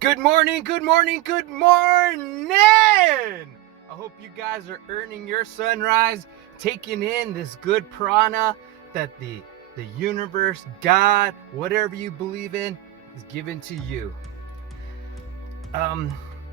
Good morning, good morning, good morning! I hope you guys are earning your sunrise, taking in this good prana that the universe, God, whatever you believe in, is given to you.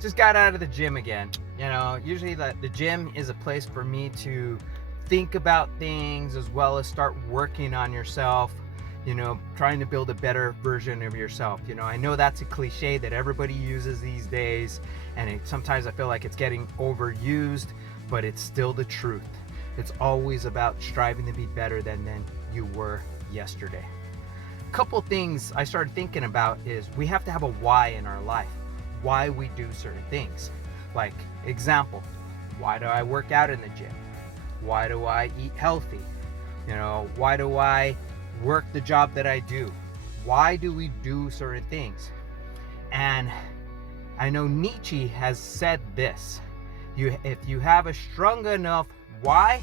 Just got out of the gym again. Usually the gym is a place for me to think about things as well as start working on yourself, trying to build a better version of yourself. I know that's a cliche that everybody uses these days, and sometimes I feel like it's getting overused, but it's still the truth. It's always about striving to be better than you were yesterday. A couple things I started thinking about is we have to have a why in our life, why we do certain things. Like, example, why do I work out in the gym? Why do I eat healthy? Why do I work the job that I do? Why do we do certain things? And I know Nietzsche has said this: if you have a strong enough why,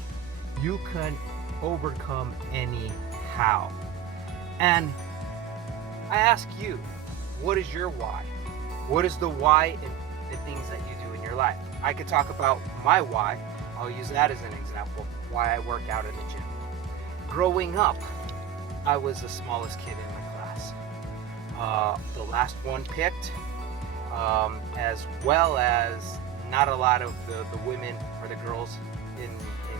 you can overcome any how. And I ask you, what is your why? What is the why in the things that you do in your life? I could talk about my why. I'll use that as an example, why I work out in the gym. Growing up, I was the smallest kid in my class. The last one picked, as well as not a lot of the women or the girls in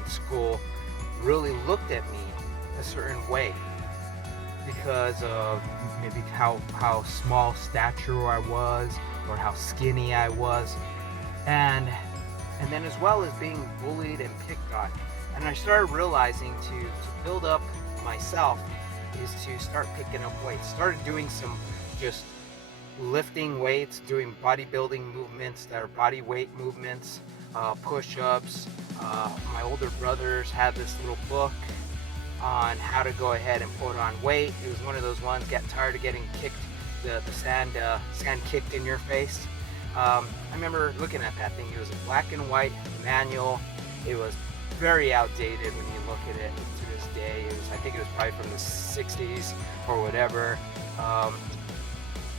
school really looked at me a certain way because of maybe how small stature I was or how skinny I was, and then as well as being bullied and picked on. And I started realizing to build up myself is to start picking up weights. Started doing some just lifting weights, doing bodybuilding movements that are body weight movements, push-ups. My older brothers had this little book on how to go ahead and put on weight. It was one of those ones, get tired of getting kicked, the sand kicked in your face. I remember looking at that thing. It was a black and white manual. It was very outdated when you look at it to this day. I think it was probably from the 60s or whatever.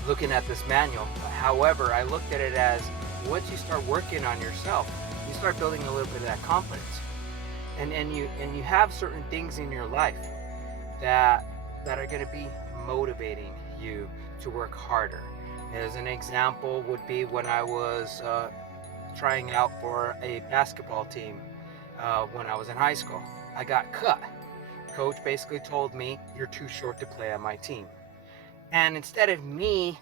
Looking at this manual. However, I looked at it as, once you start working on yourself, you start building a little bit of that confidence. And you have certain things in your life that are going to be motivating you to work harder. As an example would be when I was trying out for a basketball team when I was in high school. I got cut. Coach basically told me, you're too short to play on my team. And instead of me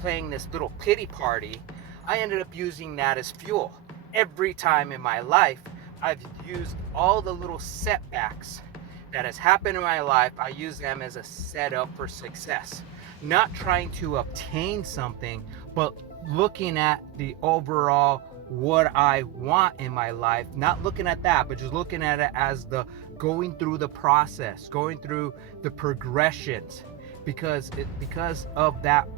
playing this little pity party, I ended up using that as fuel. Every time in my life, I've used all the little setbacks that has happened in my life, I use them as a setup for success. Not trying to obtain something, but looking at the overall what I want in my life, not looking at that, but just looking at it as the going through the process, going through the progressions, because of that,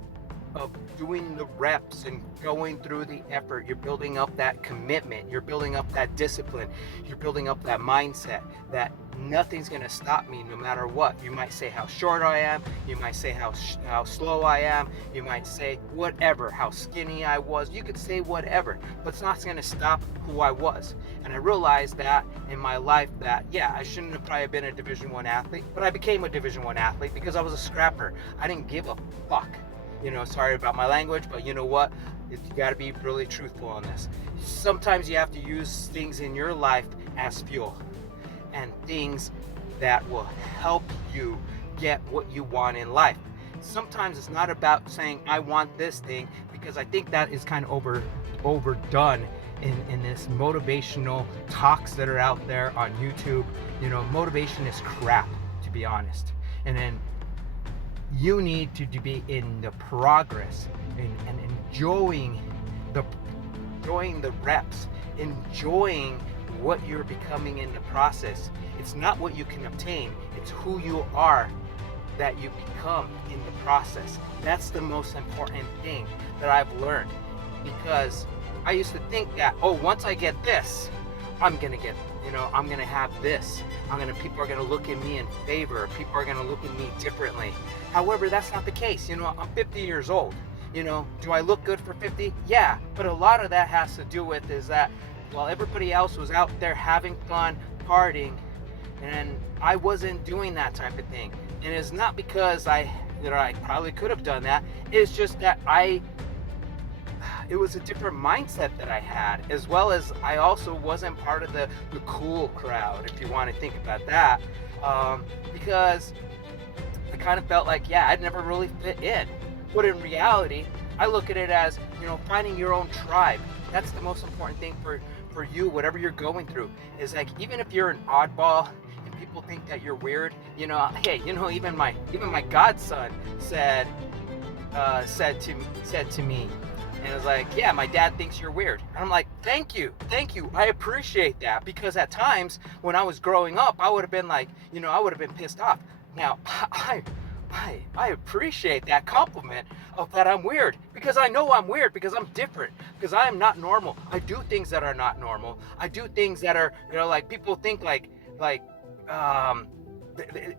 of doing the reps and going through the effort, you're building up that commitment, you're building up that discipline, you're building up that mindset that nothing's going to stop me no matter what. You might say how short I am, you might say how slow I am, you might say whatever, how skinny I was, you could say whatever, but it's not going to stop who I was. And I realized that in my life that, yeah, I shouldn't have probably been a Division I athlete, but I became a Division I athlete because I was a scrapper. I didn't give a fuck. Sorry about my language, but you know what? You got to be really truthful on this. Sometimes you have to use things in your life as fuel and things that will help you get what you want in life. Sometimes it's not about saying, I want this thing, because I think that is kind of overdone in this motivational talks that are out there on YouTube. Motivation is crap, to be honest. And then you need to be in the progress and enjoying the reps, enjoying what you're becoming in the process. It's not what you can obtain, it's who you are that you become in the process. That's the most important thing that I've learned, because I used to think that, once I get this, I'm gonna have this. People are gonna look at me in favor. People are gonna look at me differently. However, that's not the case. I'm 50 years old. Do I look good for 50? Yeah, but a lot of that has to do with is that while everybody else was out there having fun, partying, and I wasn't doing that type of thing. And it's not because I probably could have done that. It's just that it was a different mindset that I had, as well as I also wasn't part of the cool crowd, if you want to think about that, because I kind of felt like, yeah, I'd never really fit in. But in reality, I look at it as, finding your own tribe. That's the most important thing for you, whatever you're going through, is like, even if you're an oddball and people think that you're weird, hey, even my godson said to me, and it was like, yeah, my dad thinks you're weird. And I'm like, thank you. I appreciate that, because at times when I was growing up, I would have been like, I would have been pissed off. Now, I appreciate that compliment of that I'm weird, because I know I'm weird, because I'm different, because I am not normal. I do things that are not normal. I do things that are, like people think like,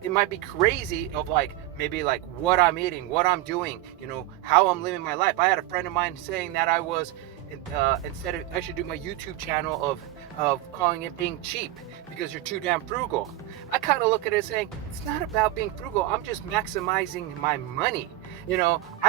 it might be crazy of like, maybe like what I'm eating, what I'm doing, how I'm living my life. I had a friend of mine saying that I was, instead of, I should do my YouTube channel of calling it being cheap because you're too damn frugal. I kind of look at it saying, it's not about being frugal. I'm just maximizing my money. I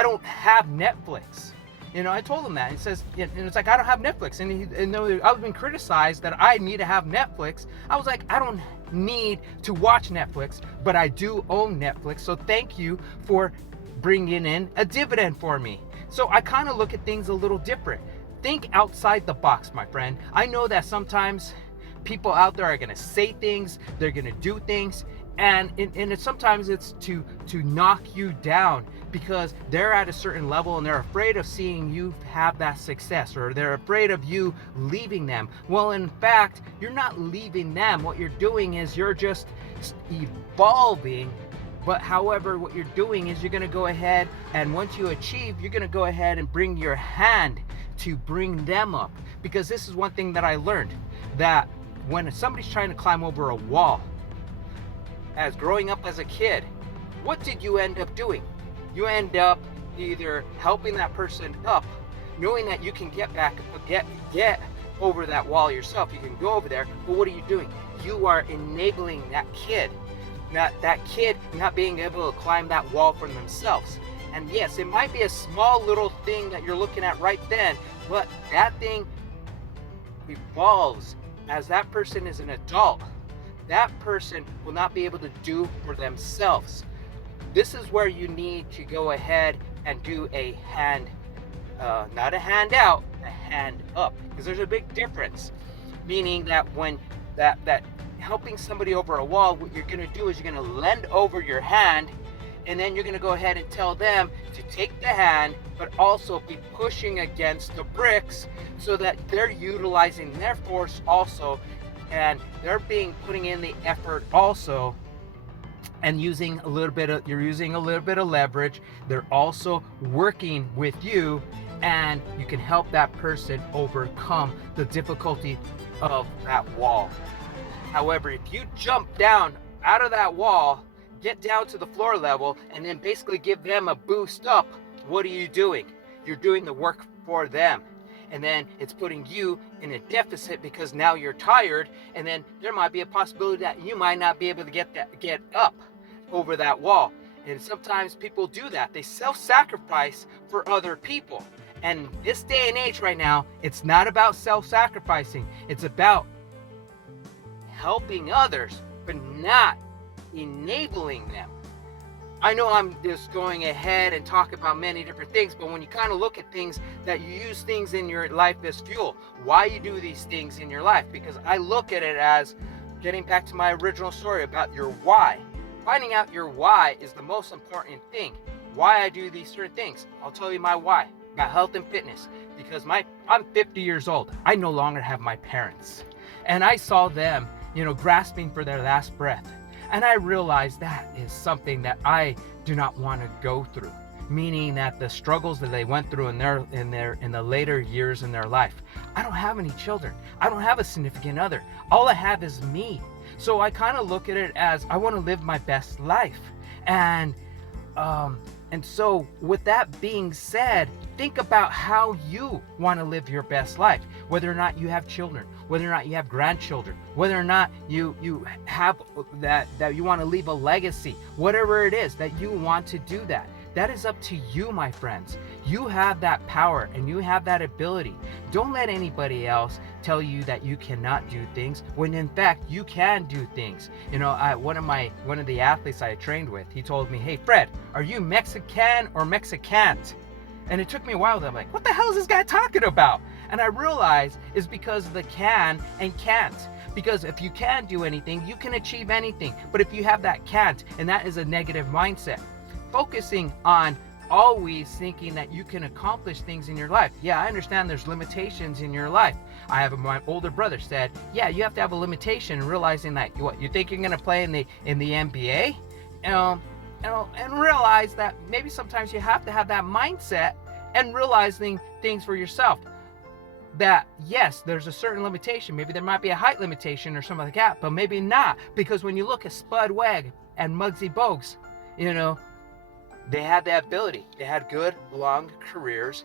don't have Netflix. I told him that. He says, and it's like, I don't have Netflix. And I was being criticized that I need to have Netflix. I was like, I don't need to watch Netflix, but I do own Netflix. So thank you for bringing in a dividend for me. So I kind of look at things a little different. Think outside the box, my friend. I know that sometimes people out there are going to say things, they're going to do things, and sometimes it's to knock you down, because they're at a certain level and they're afraid of seeing you have that success, or they're afraid of you leaving them. Well, in fact, you're not leaving them. What you're doing is you're just evolving. But however, what you're doing is you're going to go ahead, and once you achieve, you're going to go ahead and bring your hand to bring them up. Because this is one thing that I learned, that when somebody's trying to climb over a wall, as growing up as a kid, what did you end up doing? You end up either helping that person up, knowing that you can get over that wall yourself. You can go over there, but what are you doing? You are enabling that kid, that kid not being able to climb that wall for themselves. And yes, it might be a small little thing that you're looking at right then, but that thing evolves as that person is an adult. That person will not be able to do for themselves. This is where you need to go ahead and do a hand, not a hand out, a hand up, because there's a big difference. Meaning that when that helping somebody over a wall, what you're going to do is you're going to lend over your hand, and then you're going to go ahead and tell them to take the hand, but also be pushing against the bricks, so that they're utilizing their force also, and they're putting in the effort also, and you're using a little bit of leverage. They're also working with you, and you can help that person overcome the difficulty of that wall. However, if you jump down out of that wall, get down to the floor level, and then basically give them a boost up, what are you doing? You're doing the work for them. And then it's putting you in a deficit, because now you're tired, and then there might be a possibility that you might not be able to get up over that wall. And sometimes people do that. They self-sacrifice for other people. And this day and age right now, it's not about self-sacrificing. It's about helping others, but not enabling them. I know I'm just going ahead and talk about many different things, but when you kind of look at things, that you use things in your life as fuel. Why you do these things in your life? Because I look at it as, getting back to my original story about your why. Finding out your why is the most important thing. Why I do these certain things. I'll tell you my why. About health and fitness. Because I'm 50 years old. I no longer have my parents. And I saw them, grasping for their last breath. And I realized that is something that I do not want to go through. Meaning that the struggles that they went through in the later years in their life. I don't have any children. I don't have a significant other. All I have is me. So I kind of look at it as, I want to live my best life. And And so, with that being said, think about how you want to live your best life. Whether or not you have children, whether or not you have grandchildren, whether or not you have that you want to leave a legacy, whatever it is that you want to do that. That is up to you, my friends. You have that power and you have that ability. Don't let anybody else tell you that you cannot do things when in fact you can do things. You know, one of the athletes I trained with, he told me, "Hey Fred, are you Mexican or Mexicant?" And it took me a while. I'm like, what the hell is this guy talking about? And I realized it's because of the can and can't. Because if you can do anything, you can achieve anything. But if you have that can't, and that is a negative mindset, focusing on always thinking that you can accomplish things in your life. Yeah, I understand there's limitations in your life. My older brother said, yeah, you have to have a limitation, and realizing that you think you're going to play in the NBA, and realize that maybe sometimes you have to have that mindset and realizing things for yourself. That yes, there's a certain limitation. Maybe there might be a height limitation or something like that, but maybe not, because when you look at Spud Webb and Muggsy Bogues, they had that ability. They had good, long careers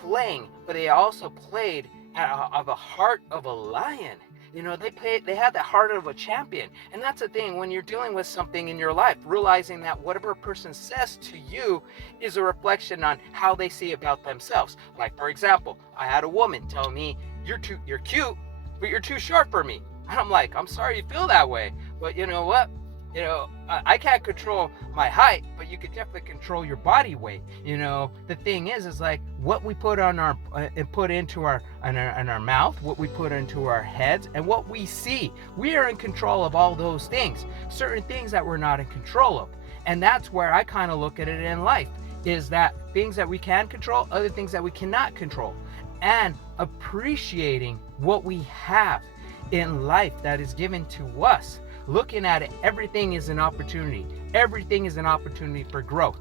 playing, but they also played out of the heart of a lion. They had the heart of a champion. And that's the thing, when you're dealing with something in your life, realizing that whatever a person says to you is a reflection on how they see about themselves. Like, for example, I had a woman tell me, you're cute, but you're too short for me. And I'm like, I'm sorry you feel that way, but you know what? I can't control my height, but you could definitely control your body weight. The thing is like what we put on our put into our mouth, what we put into our heads, and what we see. We are in control of all those things. Certain things that we're not in control of, and that's where I kind of look at it in life. Is that things that we can control, other things that we cannot control, and appreciating what we have in life that is given to us. Looking at it, everything is an opportunity. Everything is an opportunity for growth.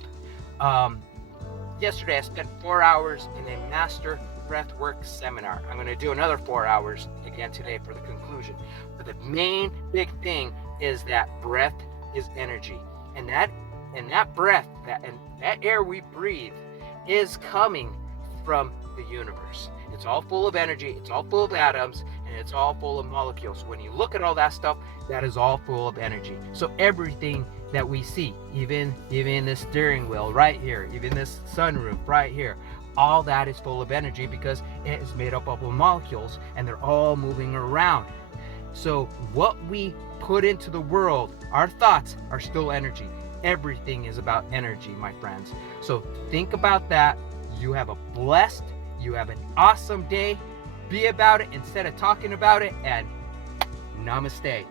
Yesterday I spent 4 hours in a master breathwork seminar. I'm going to do another 4 hours again today for the conclusion. But the main big thing is that breath is energy, and that breath, that air we breathe, is coming from the universe. It's all full of energy, it's all full of atoms, and it's all full of molecules. When you look at all that stuff, that is all full of energy. So everything that we see, even the steering wheel right here, even this sunroof right here, all that is full of energy because it is made up of molecules and they're all moving around. So what we put into the world, our thoughts are still energy. Everything is about energy, my friends. So think about that. You have an awesome day. Be about it instead of talking about it, and namaste.